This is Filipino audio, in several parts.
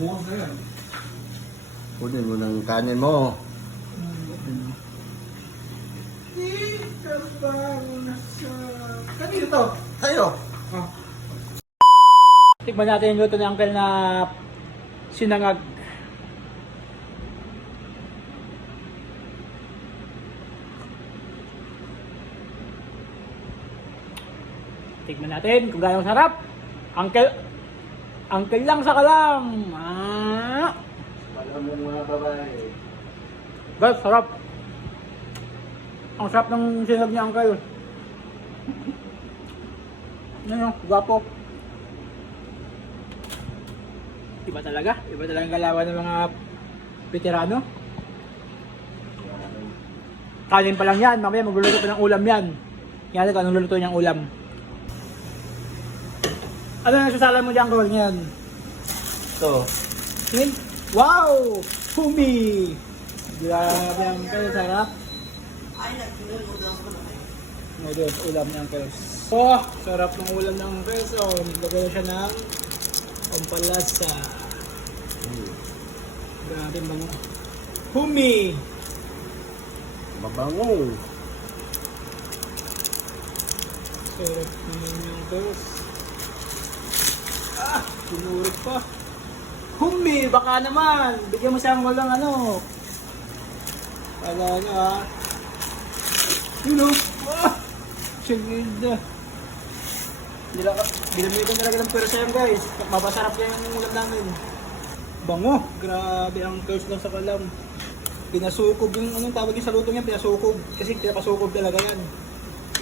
Bukas na yan. Kunin mo ng kanin mo. Kanino to? Tayo. Tikman natin yung luto ni Uncle na sinangag. Tikman natin kung gaano sarap. Uncle lang sa kalam. Alam mo mga babae. Guys, sarap. Ang sarap ng sinangag ni Uncle. Ano, gwapo. Iba talaga ang galawan ng mga veterano. Kanin pa lang yan, mamaya magluluto pa ng ulam yan. Yan, anong luluto niyang ulam? Ano na nasasalan mo dyan, Uncle, ngayon? Ito. Yun? Wow! Humi! Grabe, Uncle, sarap. Noodles, ulam ng Uncle. Oh, sarap ng ulam ng Uncle. So, naglagay siya ng pampalasa. Grabe, bango. Humi! Mabango. Sarap naman yung Uncle. Sinurit pa. Humi! Baka naman! Bigyan mo siyang walang ano. Wala nyo ha. Yun o. Sigida. Ginamitan talaga ng pera sa'yo guys. Mapasarap yan yung ulam namin. Bango. Grabe ang curse lang sa kalam. Pinasukob yung anong tawag yung sa luto niya. Pinasukob. Kasi pinapasukob talaga yan.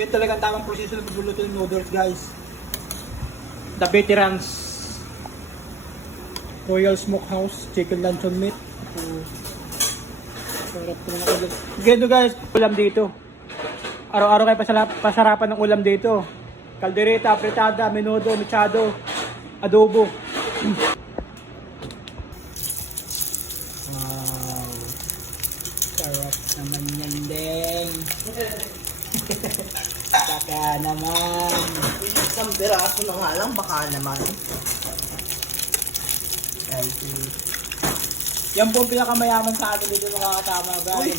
Yan talaga ang tamang proseso ng pagluluto ng noodles guys. The veterans. Royal Smokehouse Chicken Luncheon Meat. Sarap naman ako dyan. Ganito guys, ulam dito. Araw-araw kayo pasarapan ng ulam dito. Caldereta, apretada, menudo, mechado, adobo. Wow. Sarap naman yan, Deng. Baka naman. Isang piraso na nga lang, baka naman. Yan po ang pinakamayaman sa atin dito nakakatama guys.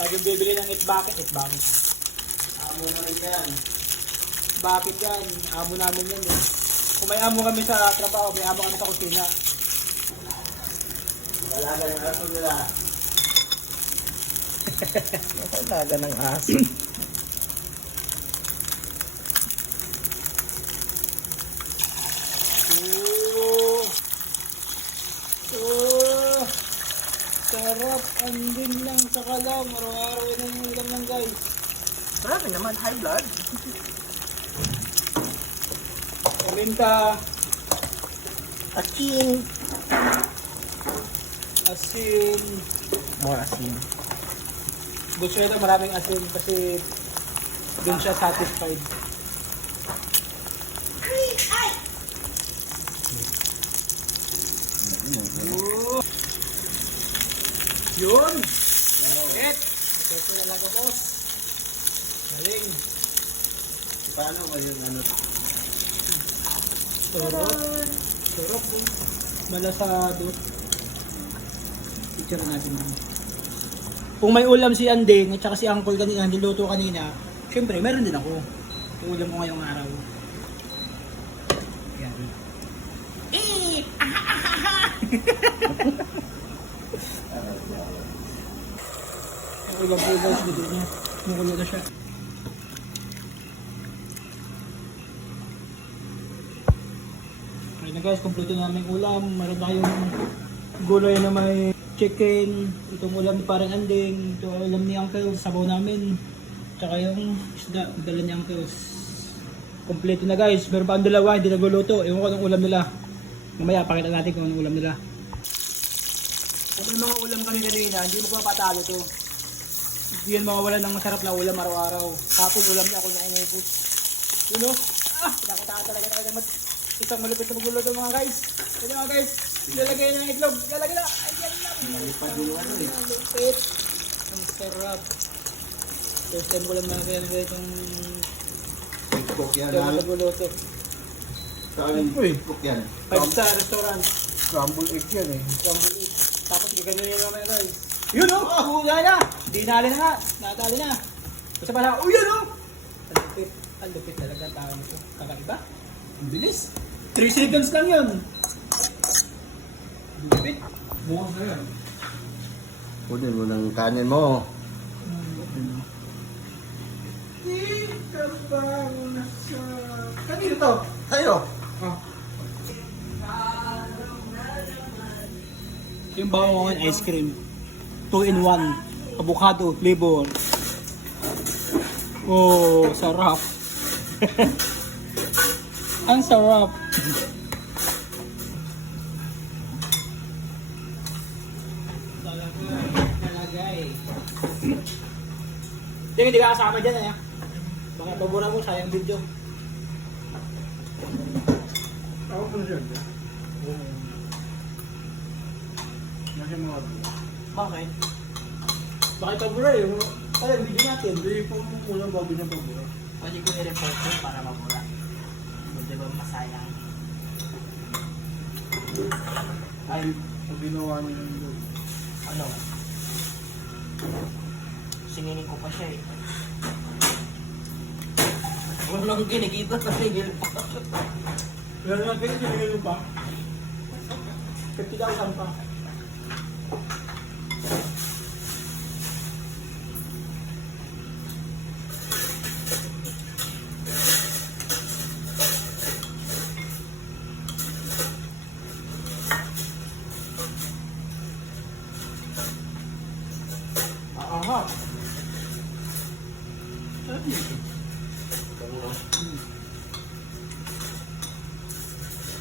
Laging bibili ng eat bucket. Amo namin yan. Bakit yan? Amo namin yan eh. Kung may amo kami sa trabaho, may amo kami sa kusina. Talaga ng aso nila. Talaga ng aso. Sarap. Andin lang sa kalam. Araw-araw yun ang ulam lang guys. Marami naman, high blood. Paminta, Akin. asin. More asin. Gusto nito maraming asin kasi dun siya satisfied. Oh. Yun! It! Ito talaga boss. Galing. Paano ba yung ano? Sarap. Sarap po. Malasado. Picture natin naman. Kung may ulam si Andeng at saka si Uncle kanina, niluto kanina, syempre meron din ako. Yung ulam ko ngayong araw. Yan. Yung ulam po guys, dito niya. Kumukulo na siya. Okay na guys, kompleto na namin ulam. Meron na kayong gulay na may chicken. Itong ulam ni parang Andeng. Ito ulam ni Uncle, sabaw namin. Tsaka yung isda, dala ni Uncle. Kompleto na guys. Meron pa ang dalawa, hindi nagluluto. Ewan ko anong ulam nila. Mamaya, pakita natin kung anong ulam nila. Kung may mga ulam kami kanina, hindi mo papatalo to. Hindi yan mawawalan ng masarap na ulam araw-araw. Kapon ulam niya ako na umubos. Yun o. Pinakitaan talaga isang malupit na magluluto mga guys. Ito mga guys. Ilalagay na ng itlog. Ilalagay na. Ayan lang. Malupit. Ang sarap. First time ko lang nakakaya na itong Cook yan. magluluto. Saan cook yan? 5-star restaurant. Scramble egg yan eh. Scrambled egg. Tapos gagawin nyo naman guys. Yun o! Oh! Wala na! Dinali na nga! Natali na! Kasi pala, oh yun o! Ang lupit. Ang lupit talaga ang tao nito. Kakaiba? Ang bilis. 3 seconds lang yun. Lupit. Bukas na yun. Kunin mo ng kanin mo. Kanino to? Tayo. Yung bawang ice cream. 2-in-1. Avocado flavor. Oh, sarap. Ang sarap. Nalagay. Hindi ka kasama dyan eh. Baka pabura mo, sayang video. Ako po siya. Bakit? Bakit pabura yung video natin? Hindi po muna bago niya pabura. Pwede ko i-report ko para mabura. Di ba masayang? Ay, pag ginawa niya ng doon. Ano? Sininin ko pa siya eh. Walang kinikita sa tingin pa. Meron natin, sinigil pa. 50,000 pa. Aha. Sarap nito.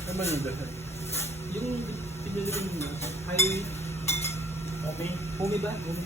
Ano yung dahil? Yung pinilirin mo, ay Humi ba? Humi.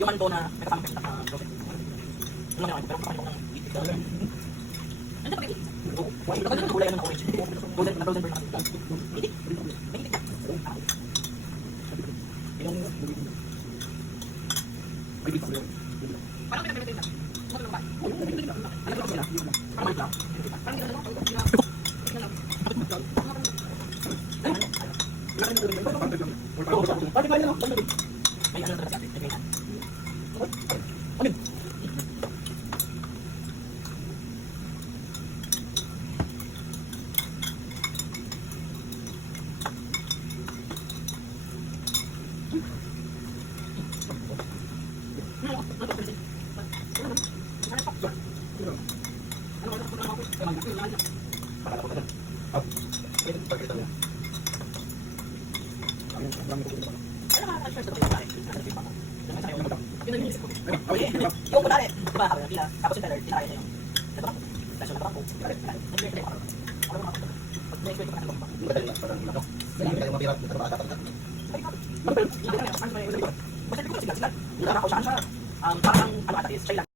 Yung ano na may kasama sa process. Ano nga pero kapag yung ano ba yung why ito yung gulay ng orange. Golden na golden brown. Hindi. Parang pinag-pinag na. Ano ba? Ano ba sila? Parang lang. May ano talaga sa atin. Yung kunwari, diba, tapos yung teller, tinakaya niya yun. Ito ba? Madali lang, parang ano. Madali kayong mapirap, dito na makakatatak. Parang ano ata is, siya lang.